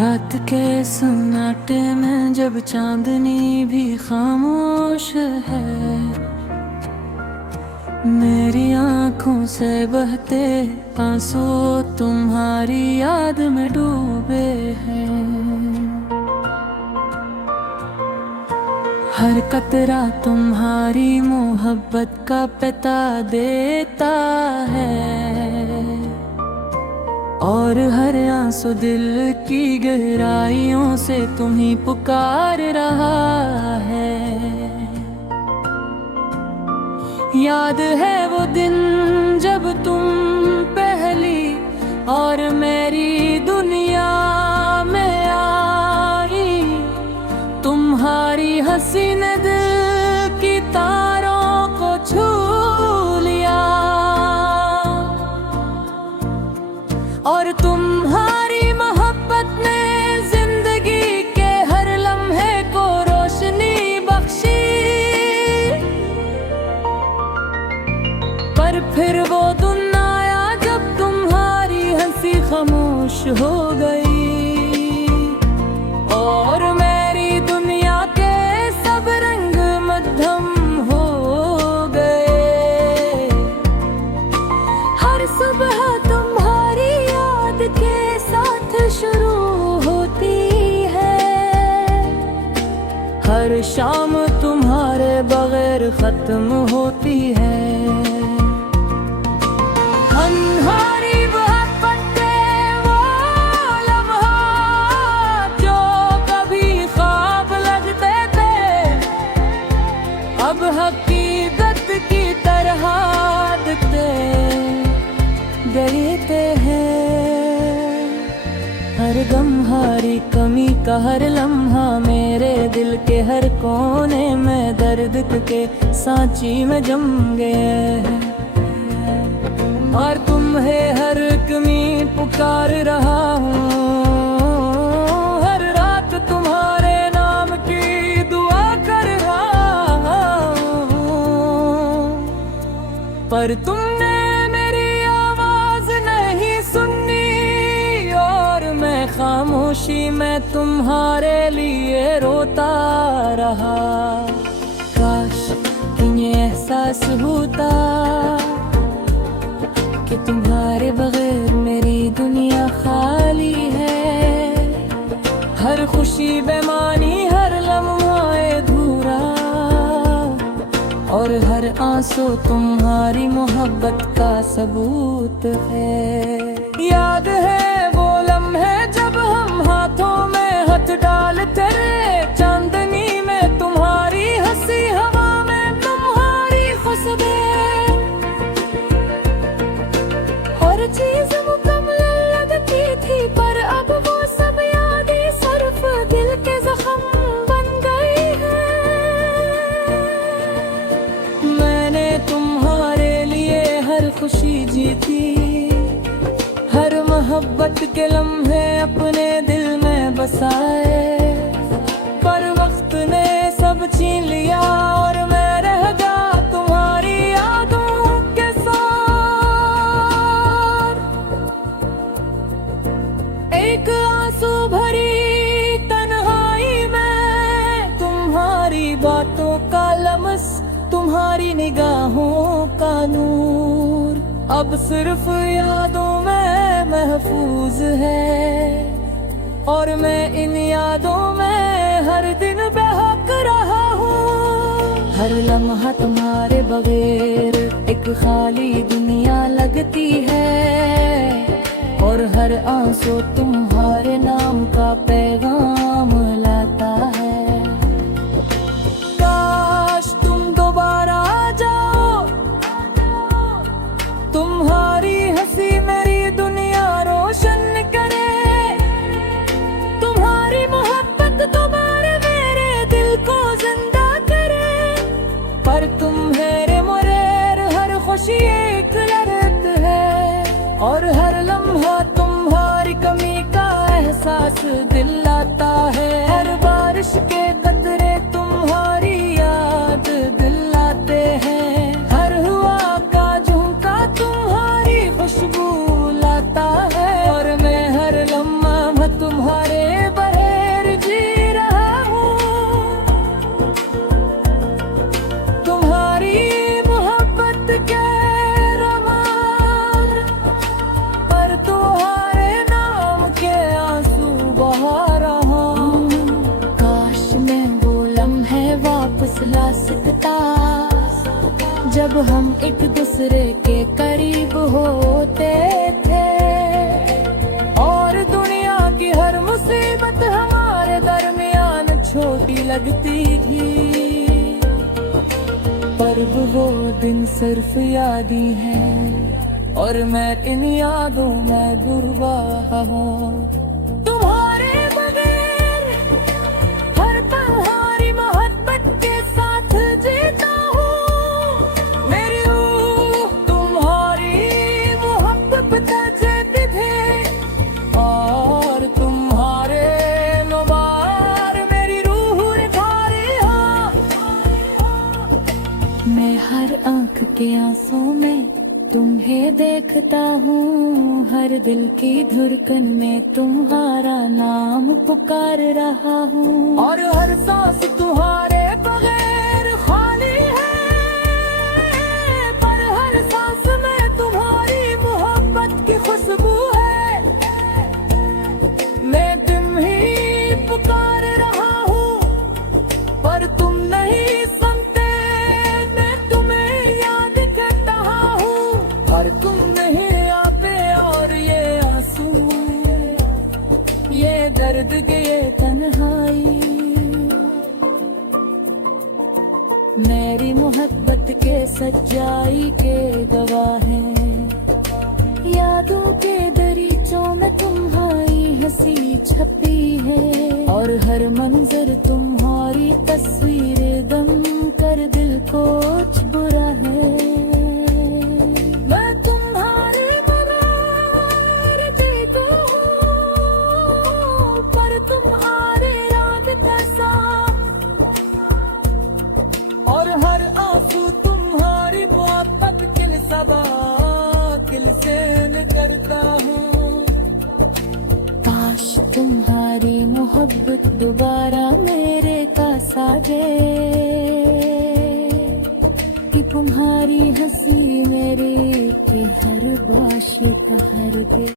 रात के सन्नाटे में जब चांदनी भी खामोश है, मेरी आंखों से बहते आंसू तुम्हारी याद में डूबे हैं। हर कतरा तुम्हारी मोहब्बत का पता देता है, और हर आंसू दिल की गहराइयों से तुम्हीं पुकार रहा है। याद है वो दिन जब तुम पहली और मेरी दुनिया में आई, तुम्हारी हंसी ने दिल की तारों को छू लिया, और तुम्हारी मोहब्बत ने जिंदगी के हर लम्हे को रोशनी बख्शी। पर फिर वो दिन आया जब तुम्हारी हंसी खामोश हो गई, और मेरी दुनिया के सब रंग मध्यम हो गए। हर सुबह तुम्हारी याद के साथ शुरू होती है, हर शाम तुम्हारे बगैर खत्म होती है। अनहारी मोहब्बत के वो लम्हात जो कभी ख्वाब लगते थे, अब हकीकत की तरह दिखते डरते हैं। हर गम हरी कमी का हर लम्हा मेरे दिल के हर कोने में दर्द के सांची में जम गए, और तुम्हें हर कमी पुकार रहा हूँ। हर रात तुम्हारे नाम की दुआ कर रहा हूँ, पर तुमने मेरी आवाज नहीं सुनी, और मैं खामोशी में तुम्हारे लिए रोता रहा। काश ये एहसास होता कि तुम्हारे बगैर मेरी दुनिया खाली है। हर खुशी बेमानी, हर लम्हा अधूरा, और हर आंसू तुम्हारी मोहब्बत का सबूत है। याद है वो लम्हे जब हम हाथों में हाथ डालते रहे, चांदनी में तुम्हारी हंसी, हवा में तुम्हारी खुशबू, हर चीज मुकम्मल लगती थी। पर अब वो सब यादें सिर्फ दिल के जख्म बन गई हैं। मैंने तुम्हारे लिए हर खुशी जीती, हर मोहब्बत के लम्हे अपने दिल में बसाए, पर वक्त ने सब छीन लिया, और मैं रह गया तुम्हारी यादों के साथ। एक आंसू भरी तन्हाई में तुम्हारी बातों का लम्स, तुम्हारी निगाहों का नूर अब सिर्फ यादों में महफूज है, और मैं इन यादों में हर दिन बहक रहा हूँ। हर लम्हा तुम्हारे बगैर एक खाली दुनिया लगती है, और हर आंसू तुम्हारे नाम का पैगाम लाता है। काश तुम दोबारा आ जाओ, तुम्हारी हंसी मेरी दुनिया रोशन करे, तुम्हारी मोहब्बत दोबारा मेरे दिल को जिंदा करे। पर तुम्हारे मुरेर हर खुशी एक लहर है, और हर लम्हा तुम्हारी कमी का एहसास दिलाता तुम्हारे नाम के आंसू बहा रहा हूँ। काश मैं वो लम्हे वापस ला सकता जब हम एक दूसरे के करीब होते थे, और दुनिया की हर मुसीबत हमारे दरमियान छोटी लगती थी। पर वो दिन सिर्फ याद ही है और मैं इन यादों में गुरबाह हूँ। तुम्हारे बगैर हर पल तुम्हारी मोहब्बत के साथ जीता हूँ। मेरी रूह तुम्हारी मोहब्बत पे जीती थी और तुम्हारे नवार मेरी रूह निखारी। हाँ, मैं हर आंख के आंसू में तुम्हें देखता हूँ, हर दिल की धड़कन में तुम्हारा नाम पुकार रहा हूँ, और हर सांस तुम्हारे बगैर खाली है, पर हर सांस में तुम्हारी मोहब्बत की खुशबू है। मैं तुम ही पुकार रहा हूँ पर तुम नहीं सुनते, मैं तुम्हें याद करता हूँ पर तुम नहीं आते। और ये आंसू, ये दर्द के ये तन्हाई मेरी मोहब्बत के सच्चाई के गवाह हैं। यादों के दरीचों में तुम्हारी हंसी छपी है, और हर मंजर तुम्हारी तस्वीर दम कर दिल को छुरा है। मैं तुम्हारे बगैर जीता हूँ, पर तुम्हारे याद कैसा, और हर आंसू तुम्हारी मोहब्बत के लिए सबा करता हूँ। काश तुम्हारी मोहब्बत दोबारा मेरे पास आ जाए, कि तुम्हारी हंसी मेरे के हर बाश का हर दिल